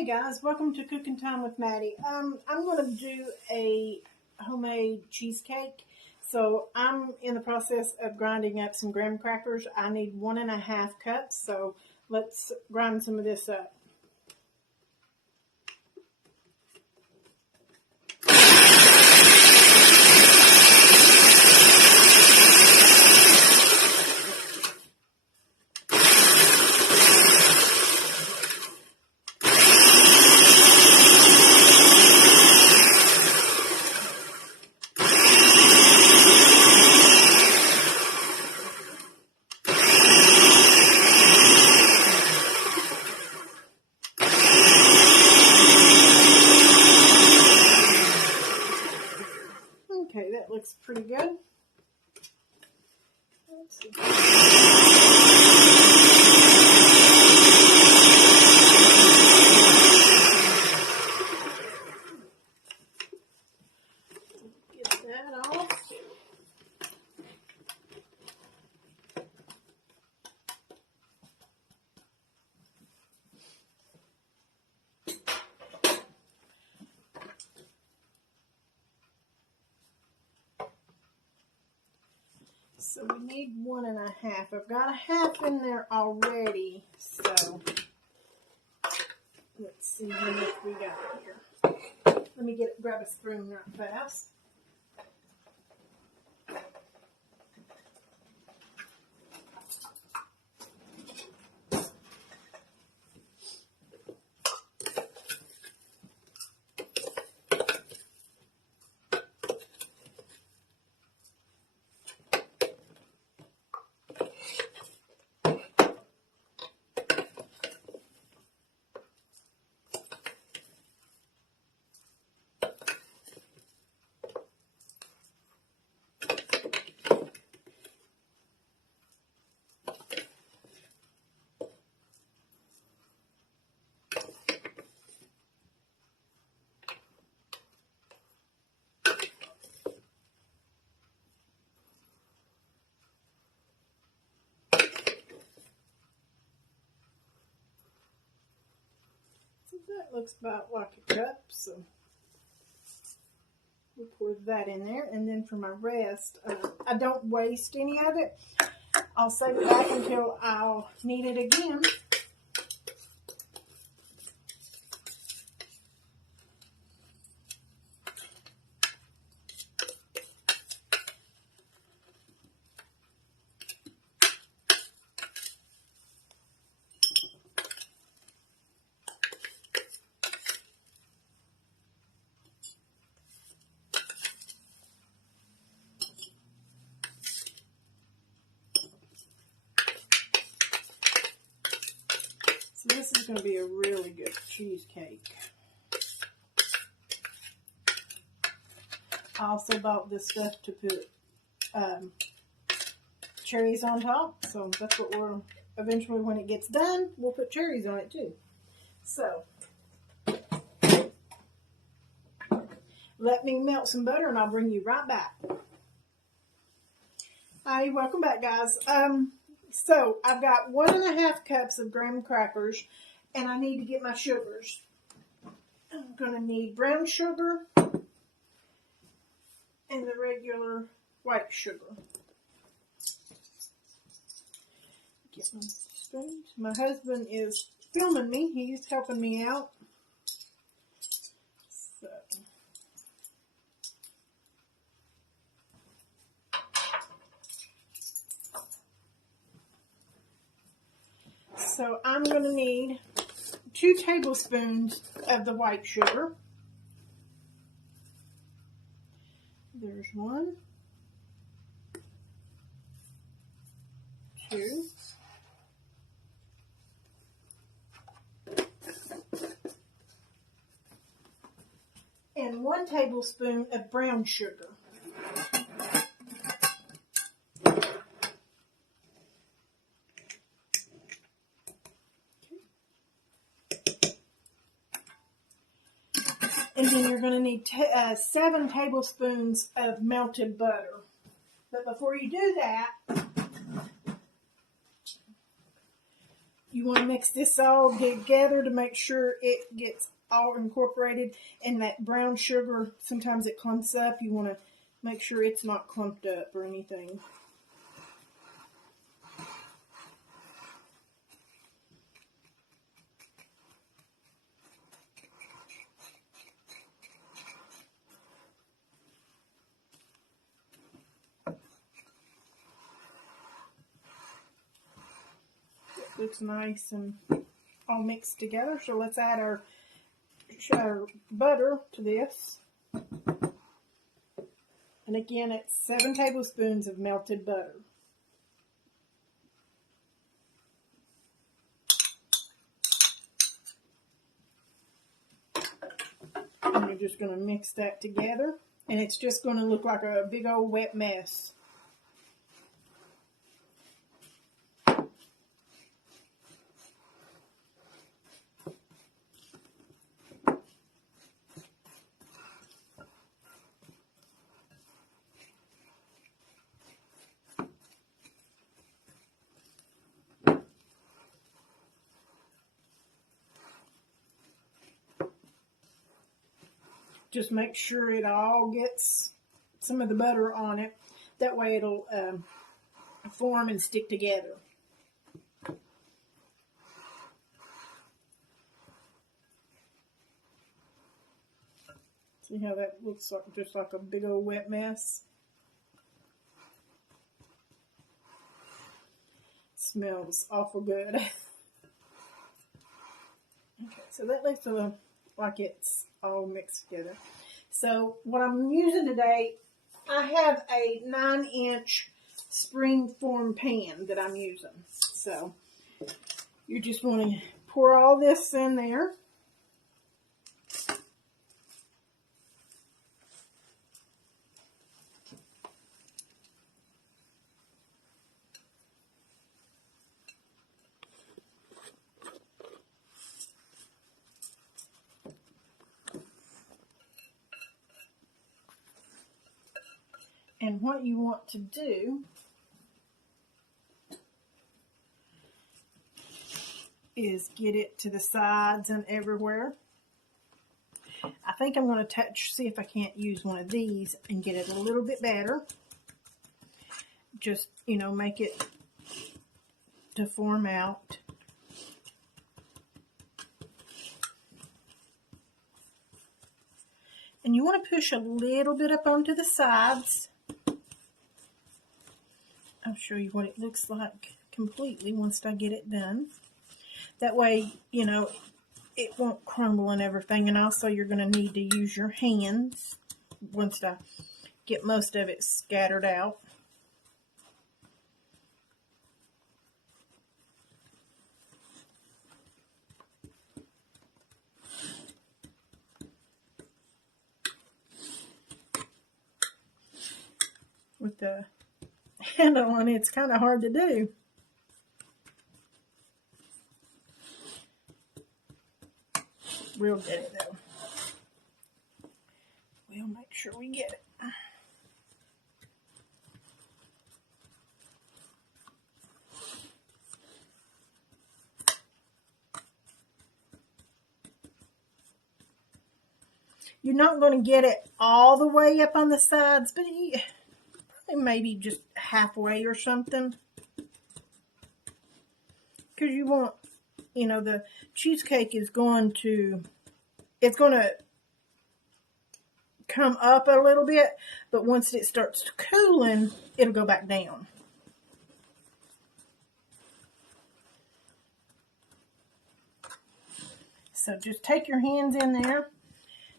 Hey guys, welcome to Cooking Time with Maddie. I'm going to do a homemade cheesecake. So I'm in the process of grinding up some graham crackers. I need 1.5 cups, so let's grind some of this up. Okay, that looks pretty good. Let's see. Get that off. So we need 1.5. I've got a half in there already, so let's see how much we got here. Let me grab a spoon right fast. That looks about like a cup, so we'll pour that in there. And then for my rest, I don't waste any of it. I'll save it back until I'll need it again. So this is going to be a really good cheesecake. I also bought this stuff to put cherries on top. So that's what we're eventually, when it gets done, we'll put cherries on it too. So let me melt some butter and I'll bring you right back. Hi, welcome back guys. So I've got 1.5 cups of graham crackers and I need to get my sugars. I'm going to need brown sugar and the regular white sugar. Get my spoons. My husband is filming me. He's helping me out. So I'm going to need 2 tablespoons of the white sugar. There's 1, 2, and 1 tablespoon of brown sugar. And then you're going to need 7 tablespoons of melted butter. But before you do that, You want to mix this all together to make sure it gets all incorporated. And that brown sugar, sometimes it clumps up. You want to make sure it's not clumped up or anything. Looks nice and all mixed together. So let's add our butter to this. And again, it's 7 tablespoons of melted butter. And you're just going to mix that together. And it's just going to look like a big old wet mess. Just make sure it all gets some of the butter on it. That way it'll form and stick together. See how that looks like, just like a big old wet mess? Smells awful good. Okay, so that looks like it's all mixed together. So what I'm using today, I have a 9-inch spring-form pan that I'm using. So you just want to pour all this in there. And what you want to do is get it to the sides and everywhere. I think I'm going to see if I can't use one of these and get it a little bit better. Just, make it to form out. And you want to push a little bit up onto the sides. I'll show you what it looks like completely once I get it done. That way, it won't crumble and everything. And also you're going to need to use your hands once I get most of it scattered out. With the handle on it, it's kind of hard to do. We'll get it though. We'll make sure we get it. You're not going to get it all the way up on the sides, but maybe just halfway or something. Because you want, the cheesecake is going to come up a little bit, but once it starts cooling, it'll go back down. So just take your hands in there,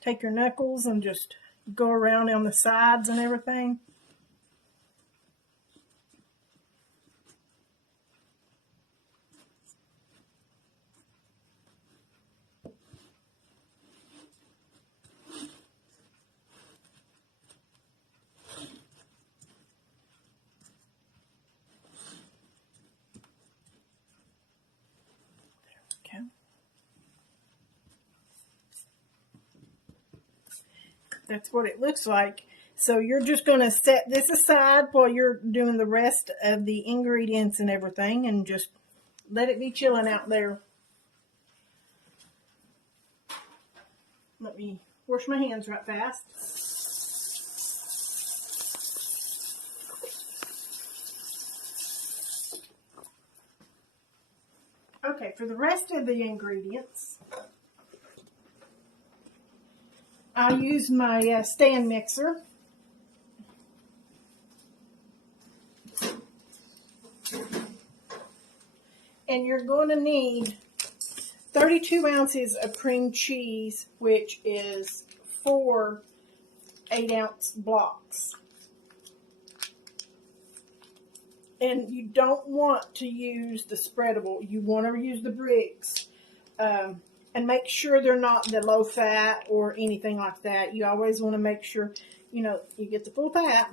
take your knuckles and just go around on the sides and everything. That's what it looks like. So you're just going to set this aside while you're doing the rest of the ingredients and everything, and just let it be chilling out there. Let me wash my hands right fast. Okay, for the rest of the ingredients, I'll use my stand mixer. And you're going to need 32 ounces of cream cheese, which is 4 8-ounce blocks. And you don't want to use the spreadable. You want to use the bricks. And make sure they're not the low fat or anything like that. You always want to make sure, you know, you get the full fat.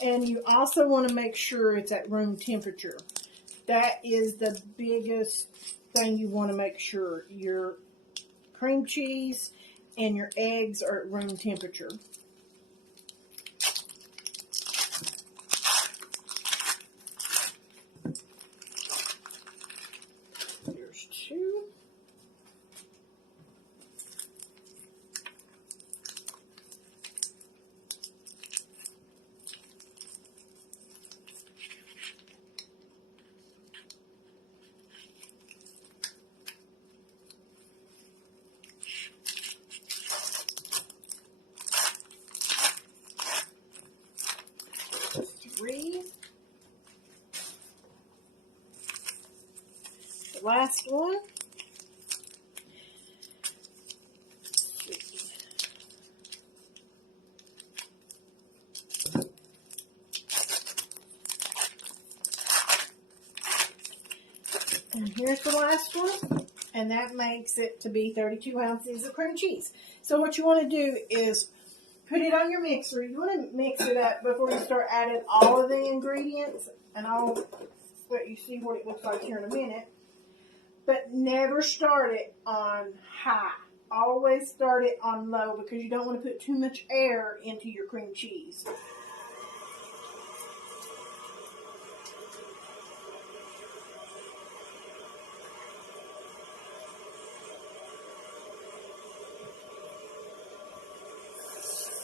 And you also want to make sure it's at room temperature. That is the biggest thing you want to make sure. Your cream cheese and your eggs are at room temperature. There's 2. The last one. And here's the last one. And that makes it to be 32 ounces of cream cheese. So what you want to do is put it on your mixer. You want to mix it up before you start adding all of the ingredients. And I'll let you see what it looks like here in a minute. But never start it on high. Always start it on low because you don't want to put too much air into your cream cheese.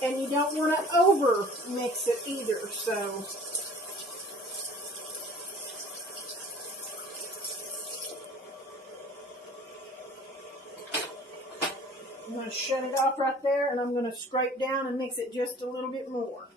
And you don't want to over mix it either, so I'm going to shut it off right there, and I'm going to scrape down and mix it just a little bit more.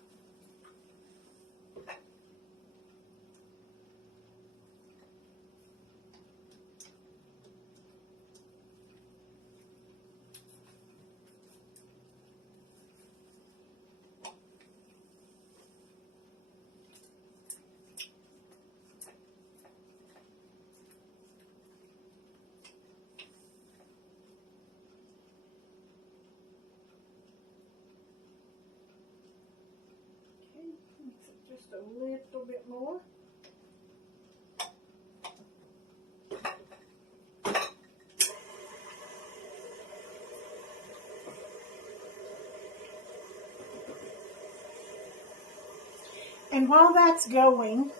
Mix it just a little bit more. And while that's going,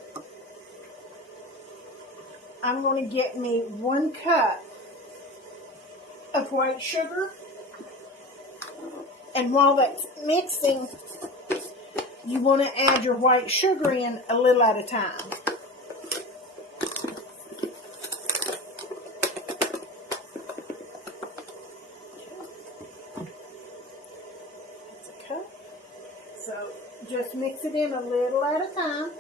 I'm going to get me 1 cup of white sugar. And while that's mixing, you want to add your white sugar in a little at a time. That's a cup. So just mix it in a little at a time.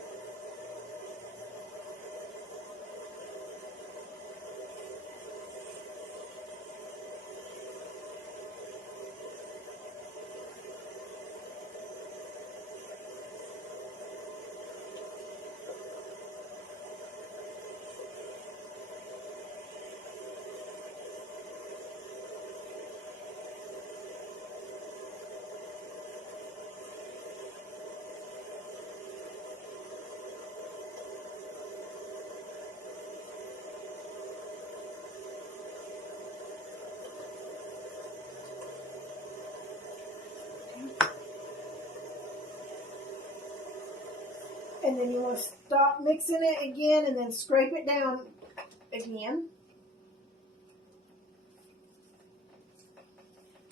And then you want to stop mixing it again and then scrape it down again.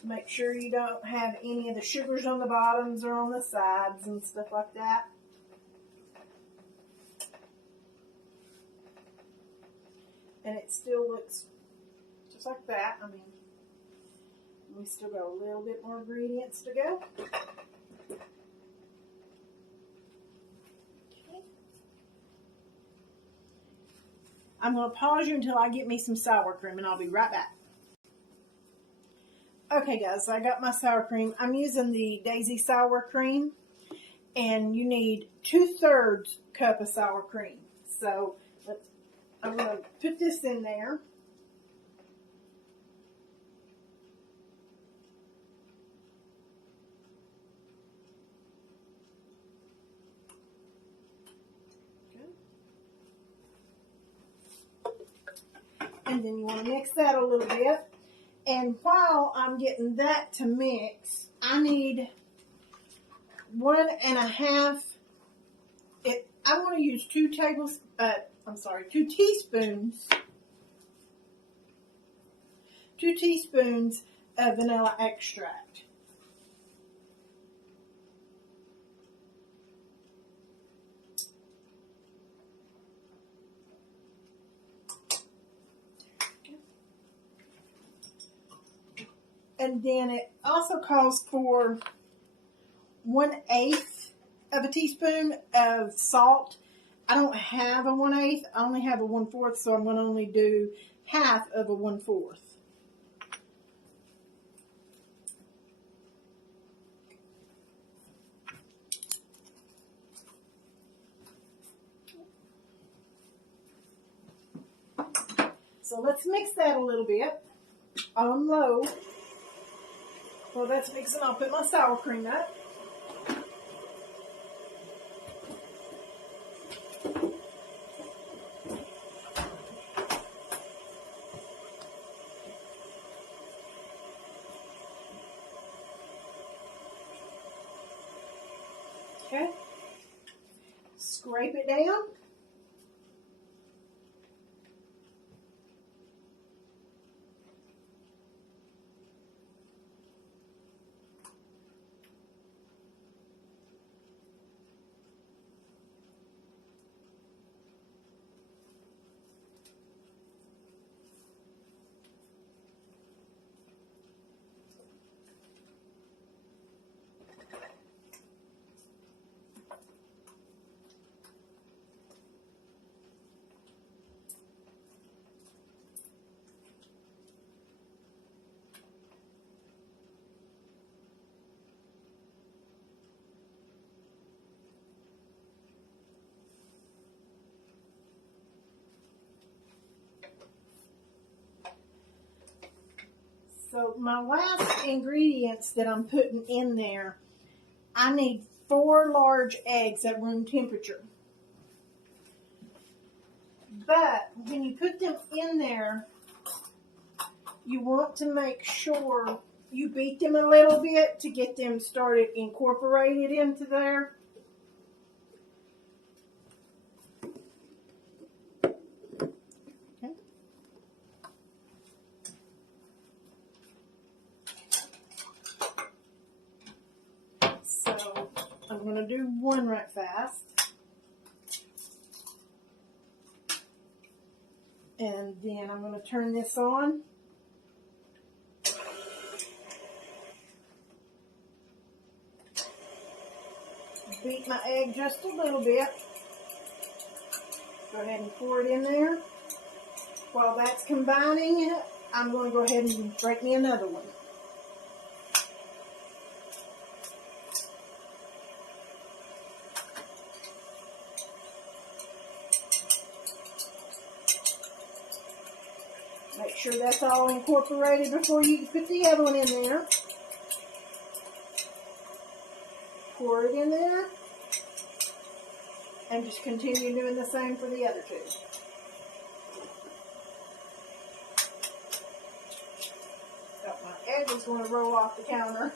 Make sure you don't have any of the sugars on the bottoms or on the sides and stuff like that. And it still looks just like that. I mean, we still got a little bit more ingredients to go. I'm going to pause you until I get me some sour cream, and I'll be right back. Okay, guys, I got my sour cream. I'm using the Daisy sour cream, and you need 2/3 cup of sour cream. So I'm going to put this in there. And then you want to mix that a little bit. And while I'm getting that to mix, I need 1.5. I want to use 2 teaspoons. 2 teaspoons of vanilla extract. And then it also calls for 1/8 of a teaspoon of salt. I don't have a 1/8. I only have a 1/4, so I'm going to only do half of a 1/4. So let's mix that a little bit on low. While that's mixing, I'll put my sour cream up. Okay. Scrape it down. So my last ingredients that I'm putting in there, I need 4 large eggs at room temperature. But when you put them in there, you want to make sure you beat them a little bit to get them started incorporated into there. So I'm going to do one right fast. And then I'm going to turn this on. Beat my egg just a little bit. Go ahead and pour it in there. While that's combining, I'm going to go ahead and break me another one. Make sure that's all incorporated before you put the other one in there. Pour it in there. And just continue doing the same for the other 2. Oh, my egg is going to roll off the counter.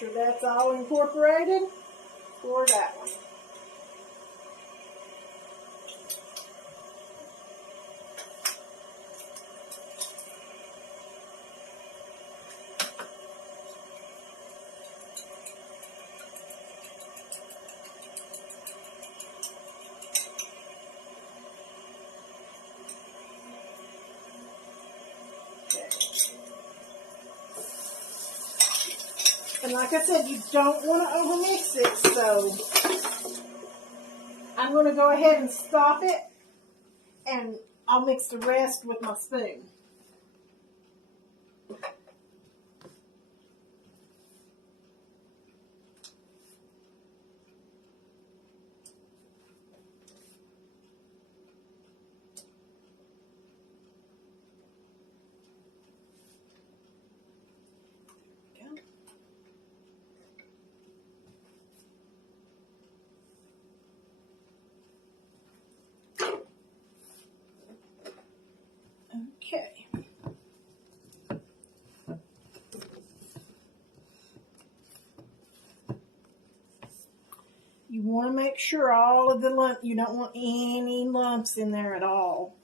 sure that's all incorporated. Pour that one. And like I said, you don't want to overmix it, so I'm going to go ahead and stop it, and I'll mix the rest with my spoon. Okay. You want to make sure all of the you don't want any lumps in there at all.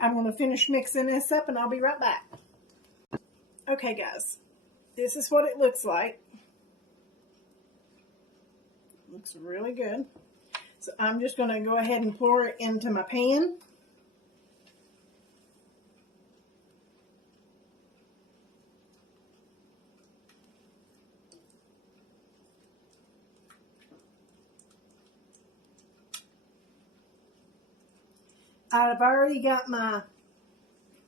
I'm going to finish mixing this up and I'll be right back. Okay guys, this is what it looks like. Looks really good. So I'm just going to go ahead and pour it into my pan. I've already got my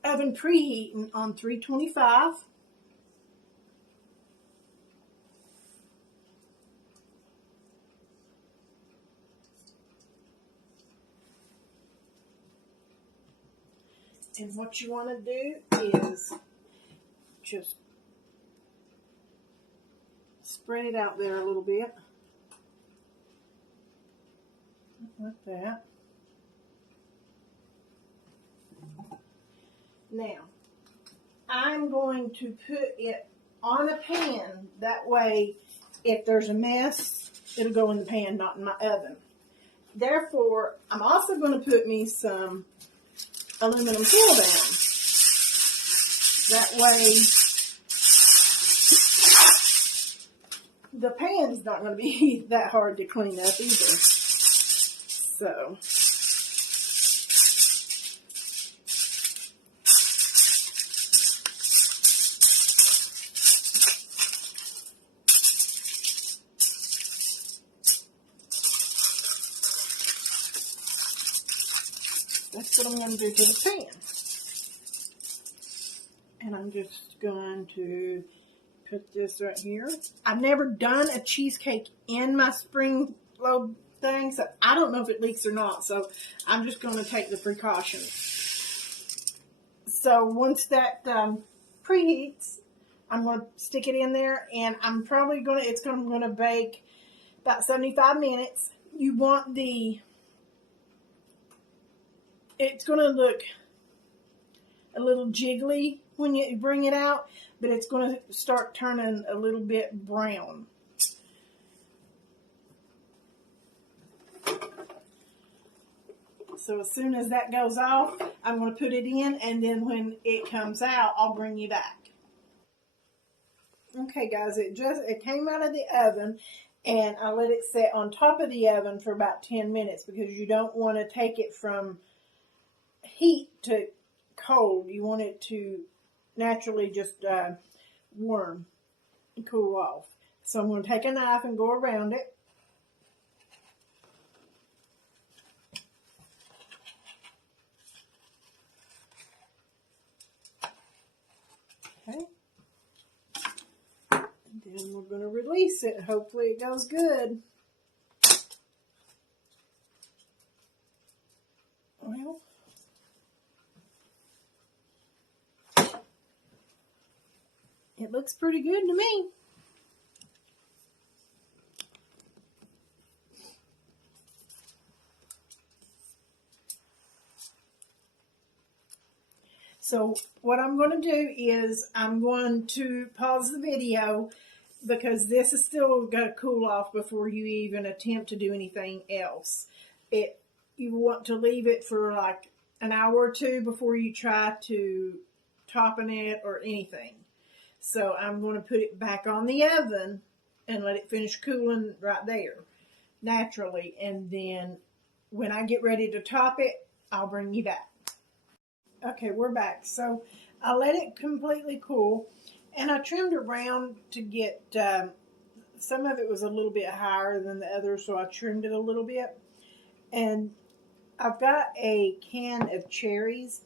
oven preheating on 325. And what you want to do is just spread it out there a little bit. Like that. Now, I'm going to put it on a pan. That way, if there's a mess, it'll go in the pan, not in my oven. Therefore, I'm also going to put me some aluminum foil down. That way, the pan's not going to be that hard to clean up either. So, that's what I'm going to do to the pan. And I'm just going to put this right here. I've never done a cheesecake in my spring load thing, so I don't know if it leaks or not. So I'm just going to take the precaution. So once that preheats, I'm going to stick it in there, and I'm probably going to, it's going to bake about 75 minutes. You want it's going to look a little jiggly when you bring it out, but it's going to start turning a little bit brown. So as soon as that goes off, I'm going to put it in, and then when it comes out, I'll bring you back. Okay guys, it came out of the oven, and I let it sit on top of the oven for about 10 minutes because you don't want to take it from heat to cold. You want it to naturally just warm and cool off. So I'm going to take a knife and go around it. Okay. And then we're going to release it. Hopefully it goes good. Well, it looks pretty good to me. So what I'm going to do is I'm going to pause the video because this is still got to cool off before you even attempt to do anything else. You want to leave it for like an hour or two before you try to topping it or anything. So I'm going to put it back on the oven and let it finish cooling right there naturally. And then when I get ready to top it, I'll bring you back. Okay, we're back. So I let it completely cool, and I trimmed around to get, some of it was a little bit higher than the others, so I trimmed it a little bit. And I've got a can of cherries.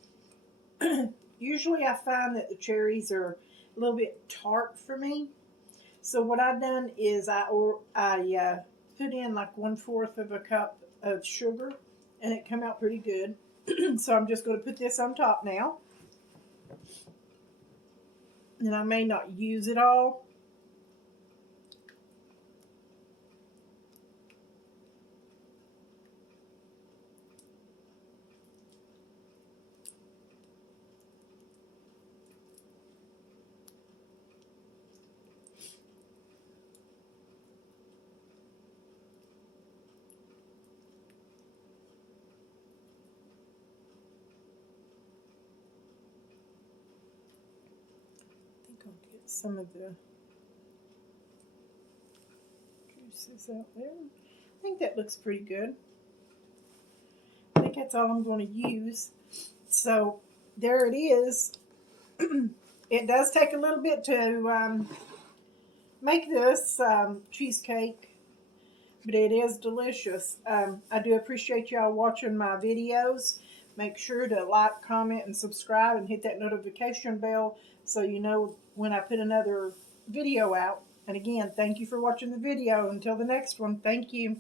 Usually I find that the cherries are a little bit tart for me. So what I've done is I put in like 1/4 of a cup of sugar, and it came out pretty good. So I'm just going to put this on top now. And I may not use it all. I'll get some of the juices out there. I think that looks pretty good. I think that's all I'm going to use. So there it is. It does take a little bit to make this cheesecake, but it is delicious. I do appreciate y'all watching my videos. Make sure to like, comment, and subscribe, and hit that notification bell so you know when I put another video out. And again, thank you for watching the video. Until the next one, thank you.